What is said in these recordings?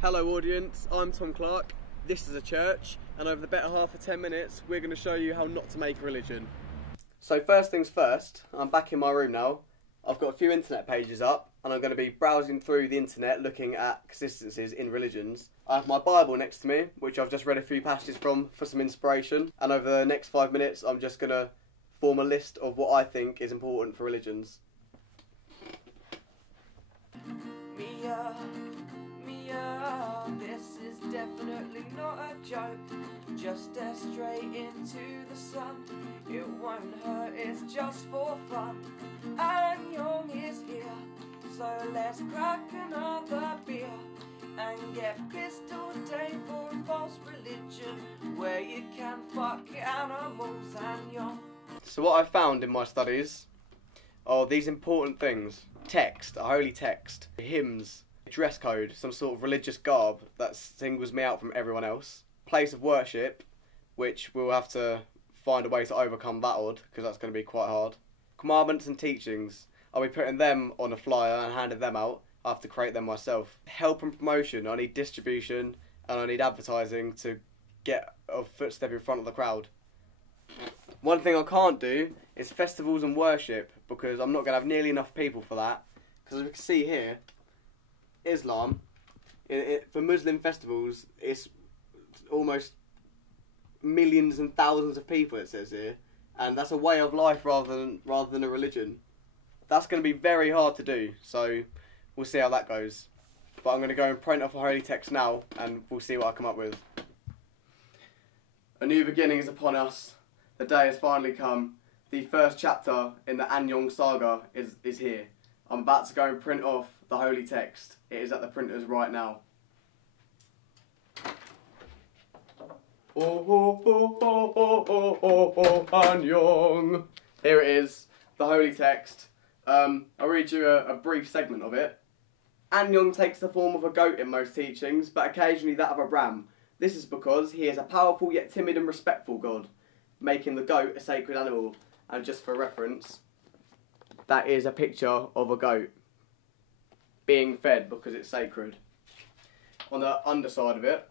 Hello audience, I'm Tom Clark, this is a church, and over the better half of 10 minutes we're going to show you how not to make a religion. So first things first, I'm back in my room now. I've got a few internet pages up and I'm going to be browsing through the internet looking at consistencies in religions. I have my Bible next to me, which I've just read a few passages from for some inspiration, and over the next 5 minutes I'm just going to form a list of what I think is important for religions. This is definitely not a joke. Just stare straight into the sun. It won't hurt, it's just for fun. And Young is here, so let's crack another beer and get pissed all day for a false religion where you can fuck animals and Young. So what I've found in my studies are these important things. Text, a holy text, hymns, dress code, some sort of religious garb that singles me out from everyone else, place of worship, which we'll have to find a way to overcome that odd, because that's going to be quite hard. Commandments and teachings, I'll be putting them on a flyer and handing them out. I have to create them myself. Help and promotion, I need distribution and I need advertising to get a footstep in front of the crowd. One thing I can't do is festivals and worship, because I'm not going to have nearly enough people for that, because as we can see here, Islam, for Muslim festivals, it's almost millions and thousands of people, it says here, and that's a way of life rather than a religion. That's going to be very hard to do, so we'll see how that goes. But I'm going to go and print off a holy text now, and we'll see what I come up with. A new beginning is upon us. The day has finally come. The first chapter in the Anyong saga is here. I'm about to go and print off the holy text. It is at the printers right now. Anyong. Here it is, the holy text. I'll read you a brief segment of it. Anyong takes the form of a goat in most teachings, but occasionally that of a ram. This is because he is a powerful yet timid and respectful god, making the goat a sacred animal. And just for reference, that is a picture of a goat being fed because it's sacred. On the underside of it,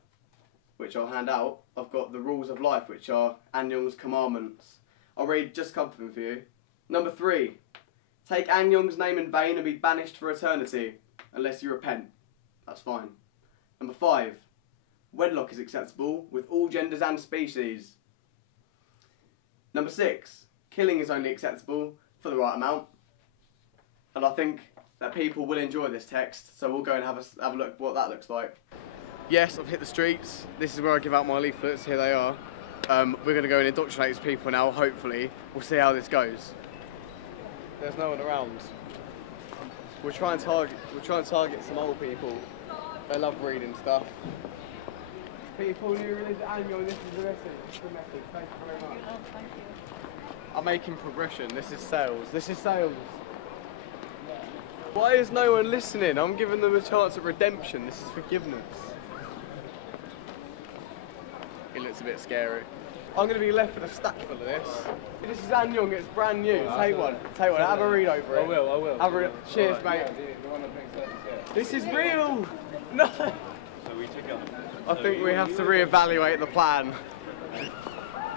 which I'll hand out, I've got the rules of life, which are Anyong's commandments. I'll read just a couple of them for you. Number 3, take Anyong's name in vain and be banished for eternity, unless you repent. That's fine. Number 5, wedlock is acceptable with all genders and species. Number 6, killing is only acceptable for the right amount. And I think that people will enjoy this text, so we'll go and have a look what that looks like. Yes, I've hit the streets. This is where I give out my leaflets. Here they are. We're going to go and indoctrinate these people now, hopefully. We'll see how this goes. There's no one around. We'll try and target some old people. They love reading stuff. People new religion annual, this is the message. Thank you very much. Oh, thank you. I'm making progression. This is sales. This is sales. Why is no one listening? I'm giving them a chance at redemption. This is forgiveness. It looks a bit scary. I'm going to be left with a stack full of this. This is Anyong, it's brand new. Take one. Take one. Have a read over it. I will. Have a cheers, mate. Yeah, the one that makes sense, yeah. This is real! No! So we took it. I think we have to re-evaluate the plan.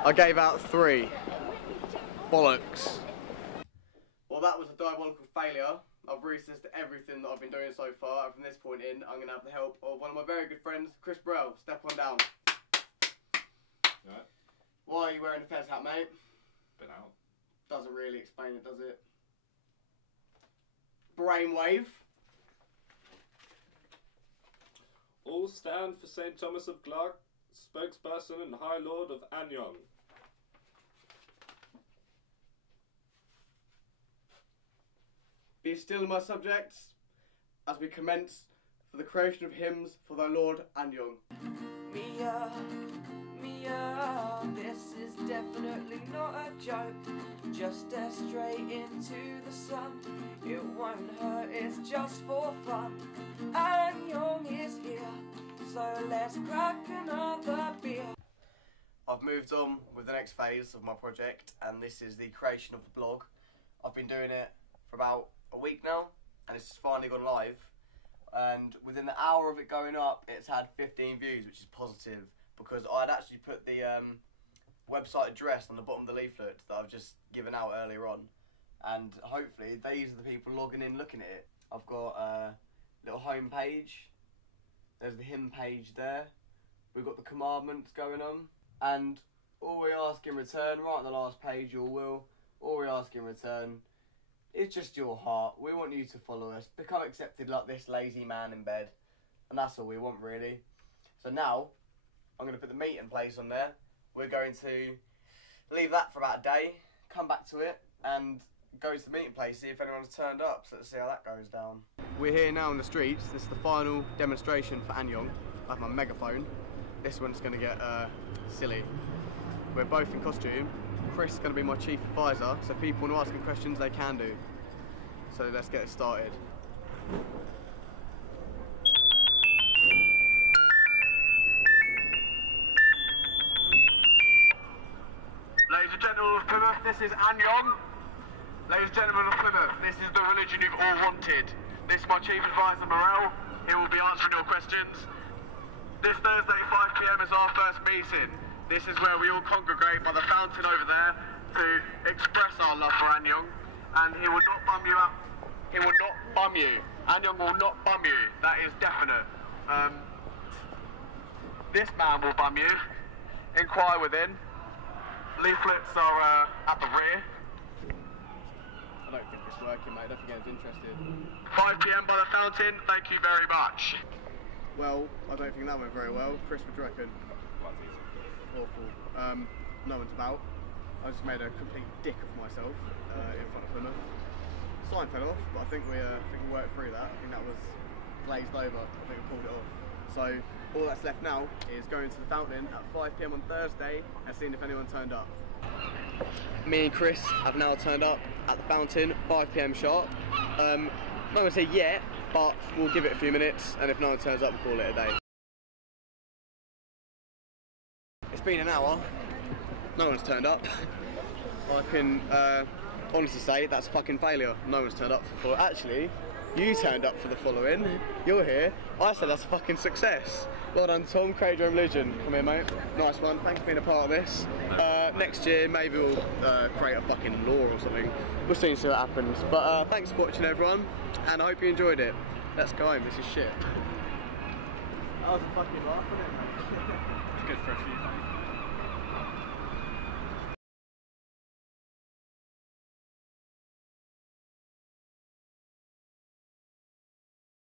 I gave out 3. Bollocks. Well, that was a diabolical failure. I've researched everything that I've been doing so far, and from this point in, I'm going to have the help of one of my very good friends, Chris Burrell. Step on down. Right. Why are you wearing a Fez hat, mate? Been out. Doesn't really explain it, does it? Brainwave. All stand for St. Thomas of Clark, spokesperson and High Lord of Anyong. Be still, my subjects, as we commence for the creation of hymns for thy Lord Anyong. This is definitely not a joke. Just stare straight into the sun. It won't hurt, it's just for fun. And Young is here, so let's crack another beer. I've moved on with the next phase of my project, and this is the creation of the blog. I've been doing it for about a week now, and it's finally gone live. and within the hour of it going up, it's had 15 views, which is positive, because I'd actually put the website address on the bottom of the leaflet that I've just given out earlier on, and hopefully these are the people logging in looking at it. I've got a little home page, there's the hymn page there, we've got the commandments going on, and all we ask in return, right on the last page, your will, all we ask in return is just your heart. We want you to follow us, become accepted like this lazy man in bed, and that's all we want really. So now, I'm going to put the meeting place on there. We're going to leave that for about a day, come back to it, and go to the meeting place, see if anyone's turned up, so let's see how that goes down. We're here now on the streets. This is the final demonstration for Anyong. I have my megaphone. This one's going to get silly. We're both in costume. Chris is going to be my chief advisor, so if people want to ask him questions, they can do. So let's get it started. Ladies and gentlemen of Plymouth, this is Anyong. Ladies and gentlemen of Plymouth, this is the religion you've all wanted. This is my chief advisor, Morel. He will be answering your questions. This Thursday, 5 PM is our first meeting. This is where we all congregate by the fountain over there to express our love for Anyong, and he will not bum you up. He will not bum you. Anyong will not bum you. That is definite. This man will bum you. Inquire within. Leaflets are at the rear. I don't think it's working, mate. I don't think anyone's interested. 5 PM by the fountain. Thank you very much. Well, I don't think that went very well. Chris, what do you reckon? Awful. No one's about. I just made a complete dick of myself in front of Plymouth. Sign fell off, but I think we worked through that. I think that was glazed over. I think we pulled it off. So all that's left now is going to the fountain at 5 PM on Thursday and seeing if anyone turned up. Me and Chris have now turned up at the fountain, 5 PM sharp. I'm not going to say yet, but we'll give it a few minutes, and if no one turns up, we'll call it a day. It's been an hour, no one's turned up. I can honestly say that's a fucking failure. No one's turned up for. Actually, you turned up for the following. You're here. I said that's a fucking success. Well done, Tom. Create your own religion. Come here, mate. Nice one. Thanks for being a part of this. Next year, maybe we'll create a fucking law or something. We'll soon see what happens. But thanks for watching, everyone, and I hope you enjoyed it. Let's go home. This is shit. That was a fucking laugh, wasn't it, mate? Good for a few.